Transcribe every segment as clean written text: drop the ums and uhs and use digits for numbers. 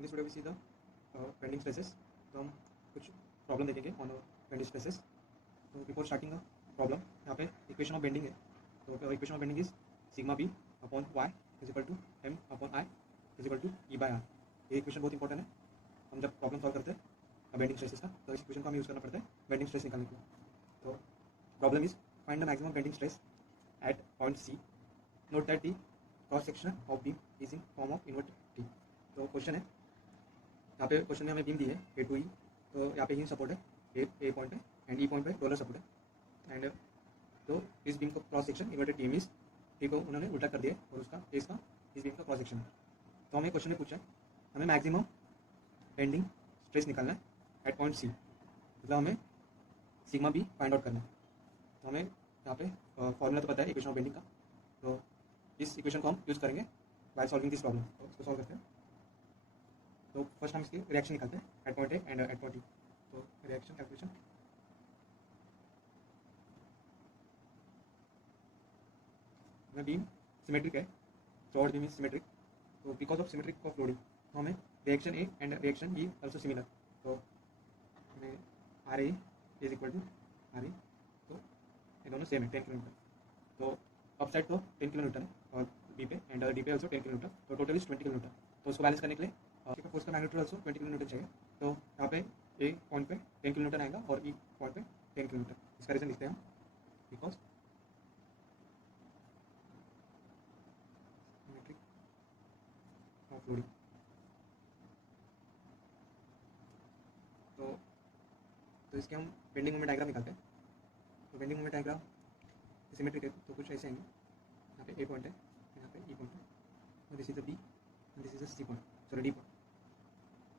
In this video we see the bending stresses. तो हम कुछ प्रॉब्लम देखेंगे ऑन बेंडिंग स्ट्रेसेस। तो बिफोर स्टार्टिंग द प्रॉब्लम, यहाँ पे इक्वेशन ऑफ बेंडिंग है। तो equation of bending is sigma B upon y is equal to M upon I is equal to E by R. ये इक्वेशन बहुत important है। हम जब प्रॉब्लम सॉल्व करते हैं बेंडिंग स्ट्रेसेस का, तो इस इक्वेशन को हमें यूज़ करना पड़ता है बेंडिंग स्ट्रेस निकालने के लिए। तो problem is find the maximum bending stress at point C. Note that the cross section of beam is in form of inverted T. तो क्वेश्चन है, यहाँ पे क्वेश्चन में हमें बीम दी है ए टू ई। तो यहाँ पे ही सपोर्ट है ए पॉइंट पे एंड ई पॉइंट पे रोलर सपोर्ट है। एंड तो इस बीम का cross section inverted T means T को उन्होंने उल्टा कर दिया और उसका इसका इस बीम का क्रॉस सेक्शन है। तो हमें क्वेश्चन में पूछा है हमें मैक्सिमम बेंडिंग स्ट्रेस निकालना है एट पॉइंट सी, मतलब हमें सिग्मा बी फाइंड आउट करना है। तो हमें यहाँ पे फॉर्मूला तो पता है इक्वेशन ऑफ बेंडिंग का, तो इस इक्वेशन को हम यूज़ करेंगे बाय सॉल्विंग दिस प्रॉब्लम। तो इसको सॉल्व करते हैं। तो फर्स्ट हम इसकी रिएक्शन निकालते हैं at point A and at point E. तो रिएक्शन कैलकुलेशन, हमें बीम सिमेट्रिक है, थ्रूआउट बीम इज सिमेट्रिक। तो because of symmetric of loading तो हमें reaction A and reaction B also similar. तो हमें R A is equal to R A, तो ये दोनों सेम है 10 किलोमीटर। तो अप साइड तो 10 किलोमीटर है और बी पे एंड डी पे ऑल्सो 10 किलोमीटर, तो टोटल इज 20 किलोमीटर। तो उसको बैलेंस करने के लिए फोर्स का मैग्नीट्यूड ऑल्सो 20 किलोमीटर चाहिए। तो यहाँ पे ए पॉइंट पे 10 किलोमीटर आएगा और ई पॉइंट पे 10 किलोमीटर। इसका रीजन लिखते हैं हम, बिकॉज सिमेट्रिक ऑफ लोडिंग। तो इसके हम बेंडिंग मोमेंट डायग्राम निकालते हैं। तो बेंडिंग मोमेंट डायग्राम सिमेट्रिक है तो कुछ ऐसे आएंगे। यहाँ पे ए पॉइंट है, यहाँ पे ई पॉइंट है, और this is the B end this is the C point, sorry D point.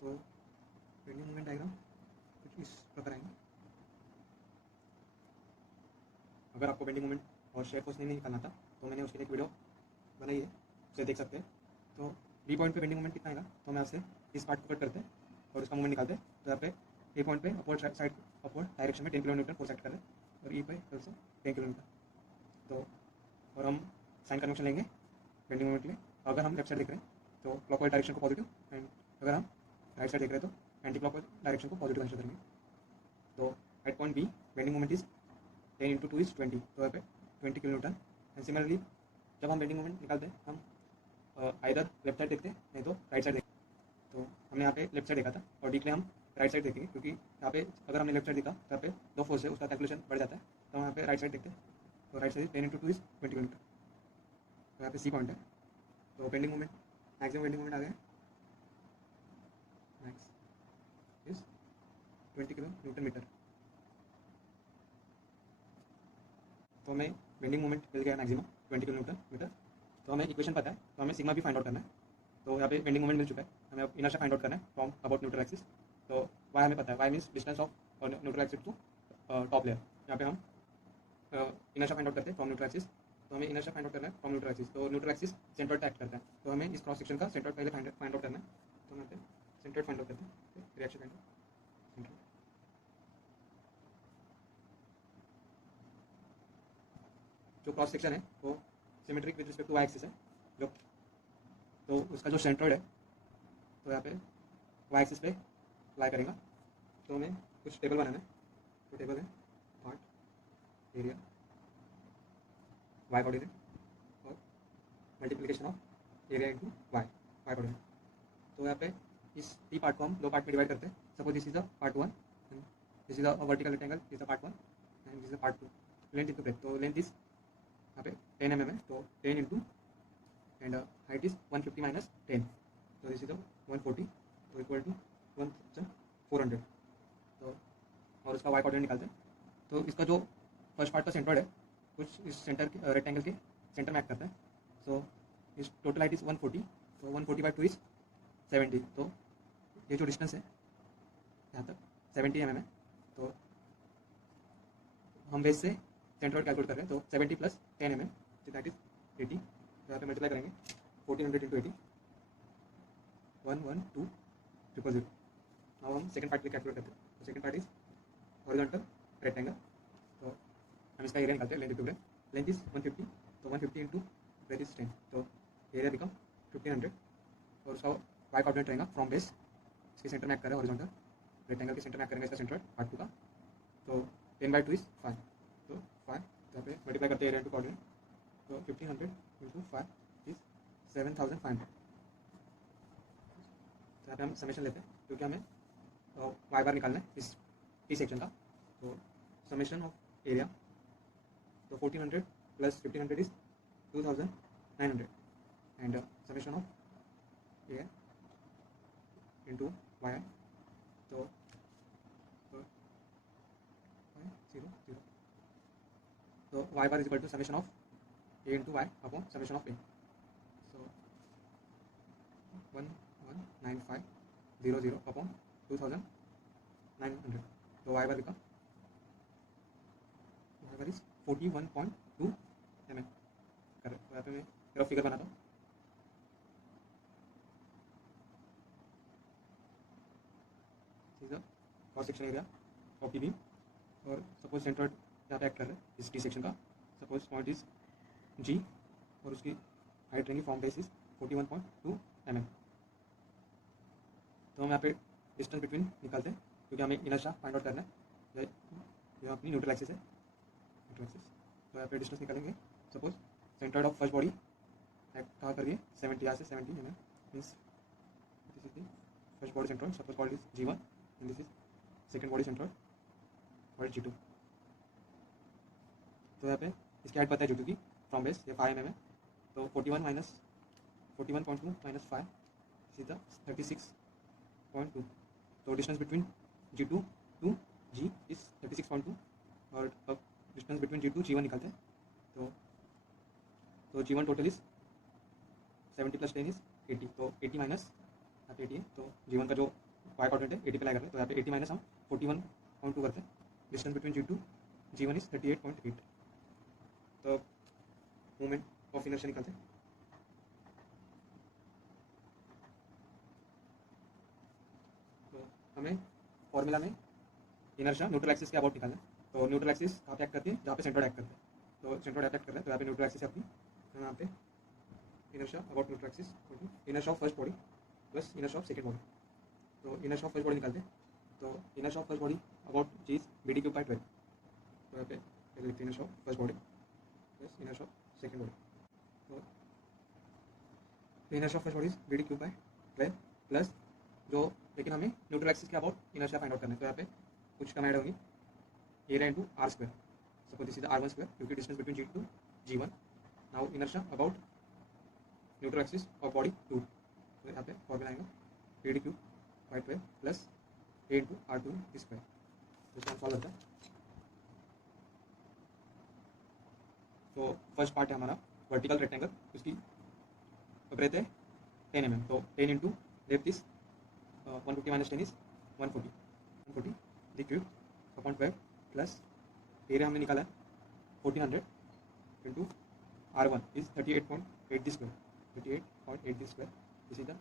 तो बेंडिंग मोमेंट डायग्राम कुछ इस प्रकार आएंगे। अगर आपको बेंडिंग मोमेंट और शेयर फोर्स नहीं निकालना था तो मैंने उसके लिए एक वीडियो बनाई है, उसे देख सकते हैं। तो बी पॉइंट पे बेंडिंग मोमेंट कितना आएगा, तो हम यहाँ से इस पार्ट को कट करते हैं और उसका मोमेंट निकालते हैं। तो यहाँ पे ए पॉइंट पे अपवर्ड साइड अपवर्ड डायरेक्शन में 10 किलोमीटर फोर्स एक्ट कर रहे हैं और ई पे ऑल्सो 10 किलोमीटर। तो और हम साइन कन्वेंशन लेंगे बेंडिंग मोमेंट के लिए। अगर हम लेफ्ट साइड देख रहे हैं तो क्लॉकवाइज डायरेक्शन को पॉजिटिव, एंड अगर हम राइट साइड देख रहे हैं तो एंटी क्लॉकवाइज डायरेक्शन को पॉजिटिव कंसीडर करेंगे। तो at point B bending moment is 10 into 2 is 20, तो यहाँ पे 20 किलोमीटर। एंड सिमिलरली जब हम बेंडिंग मोमेंट निकालते हैं हम आइदर लेफ्ट साइड देखते हैं नहीं तो राइट साइड देखते हैं। तो हमने यहाँ पे लेफ्ट साइड देखा था और डी के लिए हम राइट साइड देखेंगे, क्योंकि यहाँ पे अगर हमने लेफ्ट साइड देखा तो यहाँ पे दो फोर्स है, उसका कैलकुलेशन बढ़ जाता है। तो यहाँ पे राइट साइड देखते हैं। तो right side 10 into 2 is 20 kilometre. तो यहाँ पे सी पॉइंट है। तो bending moment maximum bending moment आ गया, max is 20 kilo newton metre. तो हमें बेंडिंग मोमेंट मिल गया मैक्सिमम 20 किलो न्यूटन मीटर। तो हमें इक्वेशन पता है, तो हमें सिग्मा भी फाइंड आउट करना है। तो यहाँ पे बेंडिंग मोमेंट मिल चुका है, हमें अब इनर्शिया फाइंड आउट करना है फ्रॉम अबाउट न्यूट्रल एक्सिस। तो वाई हमें पता है, y means distance of neutral axis to top layer. यहाँ पे हम इनर्शिया फाइंड आउट करते हैं फ्रॉम न्यूट्रल एक्सिस। तो हमें इनर्शिया फाइंड आउट करना है फ्रॉम न्यूट्रल एक्सिस। तो न्यूट्रल एक्सिस सेंटर पे एक्ट करता है, तो हमें इस क्रॉस सेक्शन का सेंटर पहले फाइंड आउट करना है। तो हम यहाँ पे सेंटर फाइंड आउट करते हैं, रिएक्शन फाइंड आउट सेंटर। जो क्रॉस सेक्शन है वो symmetric with respect to y axis है, जो तो उसका जो सेंट्रोइड है तो यहाँ पे वाई एक्सिस पे लाई करेगा। तो हमें कुछ टेबल बनाना है। तो टेबल है पार्ट एरिया वाई कोऑर्डिनेट और multiplication of area into y coordinate. तो यहाँ पे इस टी पार्ट को हम दो पार्ट में डिवाइड करते हैं। Suppose this is the part 1 and this is the vertical rectangle, this is the part 1 and this is the part 2। Length into breadth, तो लेंथ इज यहाँ पे 10 mm है, तो 10 into and height is 150 minus 10, तो this is 140, तो equal to 1400। तो और उसका वाई कोऑर्डिनेट निकालते हैं। तो इसका जो फर्स्ट पार्ट का सेंटर है कुछ इस सेंटर के रेक्टेंगल के सेंटर में एक्ट करता है। सो इस टोटल हाइट इज 140, तो 140/2 इज 70। तो ये जो डिस्टेंस है यहाँ तक 70 mm है। तो हम बेस से सेंटर कैलकुलेट कर रहे हैं। तो 70 + 10 mm दैट इज 80। तो यहाँ पे मल्टीप्लाई करेंगे 1400 × 80 112,000। अब हम सेकंड पार्ट के लिए कैलकुलेट करते हैं। तो second part is horizontal rectangle. तो हम इसका एरिया निकालते हैं, length into breadth. Length is 150, तो 150 इंटू ब्रेथ इज 10, तो एरिया बिकम 1500 और उसका वाई कोऑर्डिनेट रहेगा फ्रॉम बेस, इसके सेंटर में एक्ट कर रहा है हॉरिजॉन्टल, रेक्टेंगल के सेंटर में एक्ट करेंगे इसका सेंटर पार्ट 2 का। तो 10/2 इज 5, तो 5 यहाँ पे मल्टीप्लाई करते हैं एरिया इंटू कोऑर्डिनेट, तो 1500 इंटू 5 इज 7500। तो यहाँ पे हम समेशन लेते हैं क्योंकि हमें वाई बार निकालना है इस टी सेक्शन का। तो समेशन ऑफ एरिया, तो 1400 plus 1500 is 2900 and summation of A into y, तो 0 0, तो y bar is equal to summation of A into y upon summation of A. So 119500 upon 2900, तो वाई बार लिखा, वाई बार इज 41.2 mm कर। तो यहाँ पे मैं रफ फिगर बनाता हूँ। Cross section area of the beam, और सपोज सेंटर यहाँ पे एक्ट कर रहा है इस टी सेक्शन का, सपोज पॉइंट इज जी और उसकी हाइट रहेंगी फ्रॉम बेस इज 41.2 mm। तो हम यहाँ पे डिस्टेंस बिटवीन निकालते हैं क्योंकि हमें इनर शाफ्ट फाइंड आउट करना है, ये अपनी न्यूट्रल एक्सिस है, न्यूट्रल एक्सिस। तो यहाँ पे डिस्टेंस निकालेंगे, suppose centre of first body कहाँ करिए 70, यहाँ से 70 mm means this is the first body centre, suppose called is G1 and this is second body centre और G2। तो यहाँ पे इसकी हाइट पता है G2 की फ्रॉम बेस, ये 5 mm है, तो 41.2 माइनस 5 सीधा 36.2। तो distance between G2 to G is 36.2, और अब डिस्टेंस बिटवीन G2 G1 निकालते हैं। तो G1 total is 70 plus 10 is 80, तो 80 माइनस यहाँ पे 80 है, तो G1 का जो वाई कोऑर्डिनेट है 80 पे लाई करते हैं, तो यहाँ पे 80 माइनस हम 41.2 करते हैं। Distance between G2 G1 is 38.8। तो मोमेंट ऑफ इनर्शिया निकालते हैं। तो हमें फॉर्मूला में इनर्शिया न्यूट्रल एक्सिस के अबाउट निकालना है। तो न्यूट्रल एक्सिस कहाँ पे एक्ट करती है, जहाँ पे सेंटर एक्ट करता है, तो सेंटर एक्ट कर रहा है, तो यहाँ पे न्यूट्रल एक्सिस है अपनी, तो यहाँ पे inertia about neutral axis inertia of first body plus inertia of second body. तो इनर्शिया ऑफ फर्स्ट बॉडी निकालते हैं, तो inertia of first body about G is BD3/12। तो यहाँ पे लिखते हैं inertia of first body plus inertia of second body. तो inertia of first body is BD3/12 plus जो, लेकिन हमें न्यूट्रल एक्सिस के अबाउट इनर्शिया फाइंड आउट करना है, तो यहाँ पे कुछ कम ऐड होंगी, area into R square, suppose this is R1 square क्योंकि distance between G2 G1। Now inertia about neutral axis of body 2, तो यहाँ पे फॉर्मूला आएगा BD3/12 plus A into R2 square. तो इसको हम सॉल्व करते हैं। तो फर्स्ट पार्ट है हमारा वर्टिकल रेक्टेंगल, उसकी ब्रेथ है 10 mm, तो 10 into depth is 150 minus 10 is 140 the cube upon 12 plus area हमने निकाला है 1400 into R1 is 38.8 square, 38.8 square. This is the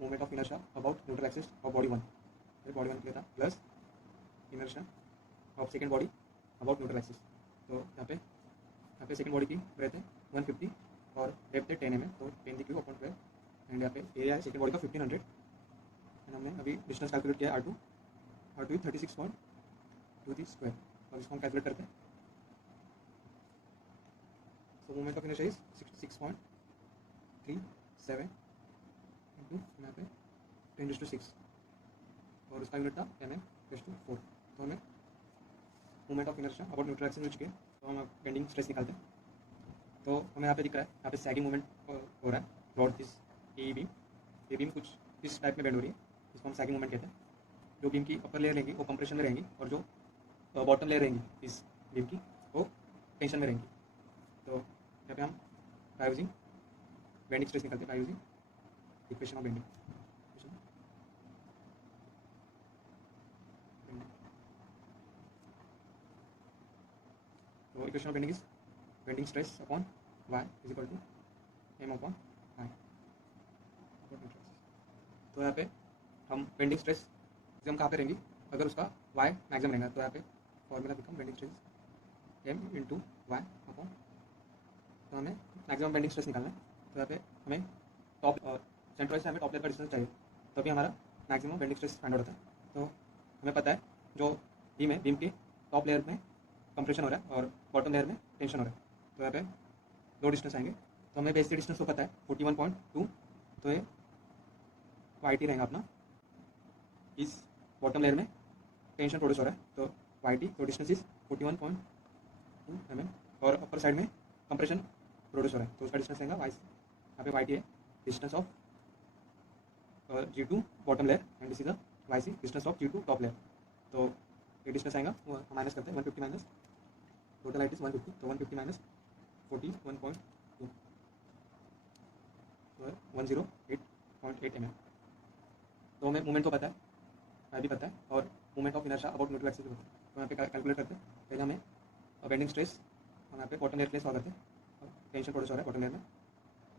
moment of inertia about neutral axis of body 1, body 1 के लिए था, plus inertia of second body about neutral axis. तो यहाँ पे second body की ब्रेथ है 150 और डेप्थ है 10 mm, तो 10 द क्यूब अपॉन 12 एंड यहाँ पे एरिया है सेकेंड बॉडी का 1500 एंड हमने अभी डिस्टेंस कैलकुलेट किया R2 इज 36.2 स्क्वायर, और इसको हम कैलकुलेट करते हैं। सो moment of inertia is 66.37 into यहाँ पे 10⁶, और उसका यूनिट था mm/4। तो हमें moment of inertia about neutral axis मिल चुके हैं, तो हम बेंडिंग स्ट्रेस निकालते हैं। तो हमें यहाँ पे दिख रहा है, यहाँ पे सैगिंग मूवमेंट हो रहा है थ्रूआउट दिस ए बीम कुछ इस टाइप में बेंड हो रही है, इसको हम सैगिंग मूवमेंट कहते हैं। जो बीम की अपर लेयर रहेंगी वो कंप्रेशन में रहेंगी, और जो बॉटम लेयर रहेंगी इस बीम की वो टेंशन में रहेंगी। तो यहाँ पे हम बाय यूजिंग बेंडिंग स्ट्रेस निकालते हैं, by using equation of bending. तो equation of bending is bending stress upon y is equal to m upon i। तो यहाँ पे हम बेंडिंग स्ट्रेस मैक्सिमम कहाँ पे रहेंगी, अगर उसका y मैक्सिमम रहेगा, तो यहाँ पे formula become bending stress m into y upon, तो हमें मैक्सिमम बेंडिंग स्ट्रेस निकालना है। तो यहाँ पे हमें टॉप सेंट्रोइड से हमें टॉप लेयर का डिस्टेंस चाहिए, तभी हमारा maximum bending stress find out होता है। तो हमें पता है जो बीम है, बीम की टॉप लेयर में कंप्रेशन हो रहा है और बॉटम लेयर में टेंशन हो रहा है। तो यहाँ पे दो डिस्टेंस आएंगे, तो हमें बेसिक डिस्टेंस तो पता है 41.2, तो ये वाई टी रहेगा अपना। इस बॉटम लेयर में टेंशन प्रोड्यूस हो रहा है, तो वाई टी, तो डिस्टेंस इज 41.2 mm, और अपर साइड में कंप्रेशन प्रोड्यूस हो रहा है, तो उसका डिस्टेंस रहेगा वाई। यहाँ पे वाई टी है distance of G to bottom layer and this is the y C distance of G to top layer. तो ये डिस्टेंस आएगा वो माइनस करते हैं 150 माइनस टोटल हाइट इज 150, तो 150 माइनस 41.2 तो 108.8 mm। तो हमें मूवमेंट तो पता है, भी पता है, और movement of inertia about neutral axis भी पता है। तो यहाँ पे कैलकुलेट करते हैं, पहले हमें बेंडिंग स्ट्रेस हम यहाँ पे बॉटम लेयर प्लेस करते हैं, टेंशन प्रोड्यूस हो रहा है बॉटम लेयर में,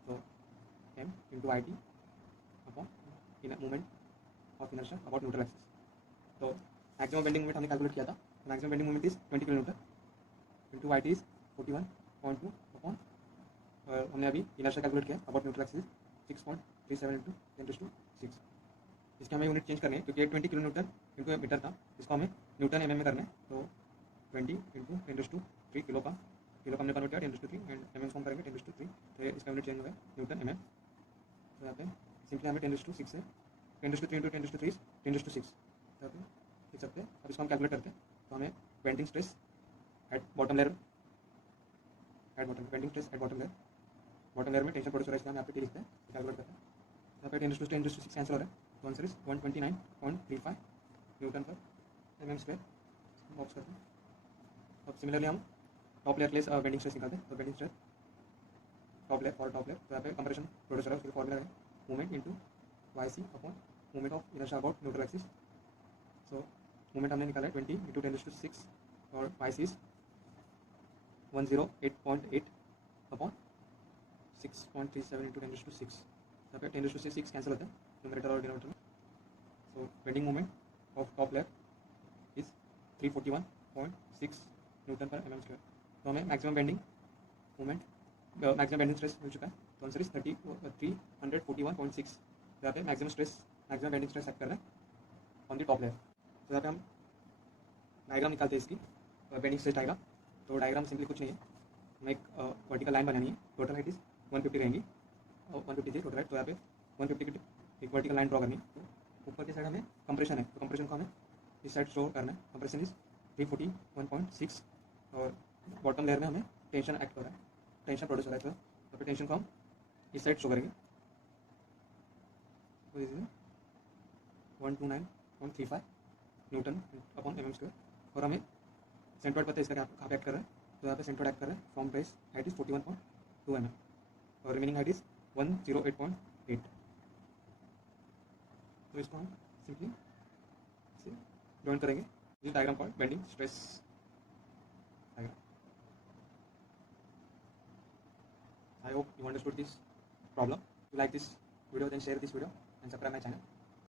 तो M into I T upon movement of inertia about neutral axis. तो मैक्सिमम बेंडिंग मोमेंट हमने कैलकुलेट किया था, maximum bending moment is 20 kilometre into I T is 41.2 upon, और हमने अभी इनर्शिया कैलकुलेट किया अबाउट न्यूट्रल एक्सिस 6.37 इंटू 10⁶। इसके हमें यूनिट चेंज करनी है, क्योंकि 20 किलोमीटर इंटू मीटर था, इसको हमें न्यूटन एम में करना है। तो 20 इंटू 10⁵ किलो का हमने कन्वर्ट किया 10⁵ एंड एम को हम करेंगे 10⁵, तो ये इसका यूनिट चेंज हुआ है न्यूटन एम। तो यहाँ पे सिंपली हमें 10⁶ है, 10⁵ इंटू 10⁵ 10⁶ यहाँ पे लिख सकते हैं। अब इसको हम कैलकुलेट करते हैं, तो हमें bending stress at bottom layer, bending stress at bottom layer में टेंशन प्रोड्यूस हो रहा है, इसलिए हम यहाँ पे टी लिखते हैं, कैलकुलेट करते हैं। यहाँ पे 10⁻⁶ कैंसिल हो रहा है, तो answer is 129.35 Newton per mm square. Box करते हैं। अब सिमिलरली हम top layer place bending stress निकालते हैं, तो बेंडिंग स्ट्रेस टॉप लेयर, तो यहाँ पे कंप्रेशन प्रोड्यूस हो रहा है, उसका फॉर्मूला है movement into y C upon movement of inertia about neutral axis. So movement हमने निकाला है 20 इंटू 10⁶, और y C is 108.8 upon 6.37 into 10⁶। यहाँ पे 10⁶ कैंसिल होता है न्यूमरेटर और डिनोमिनेटर में। So bending moment of top layer is 341.6 newton per mm square. तो हमें maximum bending moment, maximum bending stress मिल चुका है, तो आंसर इज 341.6। यहाँ पे मैक्सिमम बेंडिंग स्ट्रेस एक्ट कर रहे हैं ऑन द टॉप लेयर। तो यहाँ पे हम डायग्राम निकालते हैं इसकी बेंडिंग स्ट्रेस डायग्राम। तो डायग्राम सिंपली कुछ नहीं है, हमें एक वर्टिकल लाइन बनानी है, टोटल हाइट इज 150 रहेंगी, 150 थी टोटल हाइट, तो यहाँ पे 150 की एक वर्टिकल लाइन ड्रॉ करनी है। तो ऊपर की साइड हमें कंप्रेशन है, तो कंप्रेशन को हमें इस साइड शो करना है, कंप्रेशन इज 341.6, और बॉटम लेयर में हमें टेंशन एक्ट हो रहा है, टेंशन प्रोड्यूस हो रहा है, तो यहाँ पे टेंशन को हम इस साइड शो करेंगे, तो is 129.35 Newton upon mm square. और हमें सेंट्रोइड पता है इसका कहाँ पे एक्ट कर रहा है, तो यहाँ पे सेंट्रोइड एक्ट कर रहा है from base, height is 41.2 mm और रिमेनिंग हाइट इज 108.8। तो इसको हम सिंपली जॉइन करेंगे, this diagram called bending stress diagram. I hope you understood this problem. If you like this video, then share this video and subscribe my channel.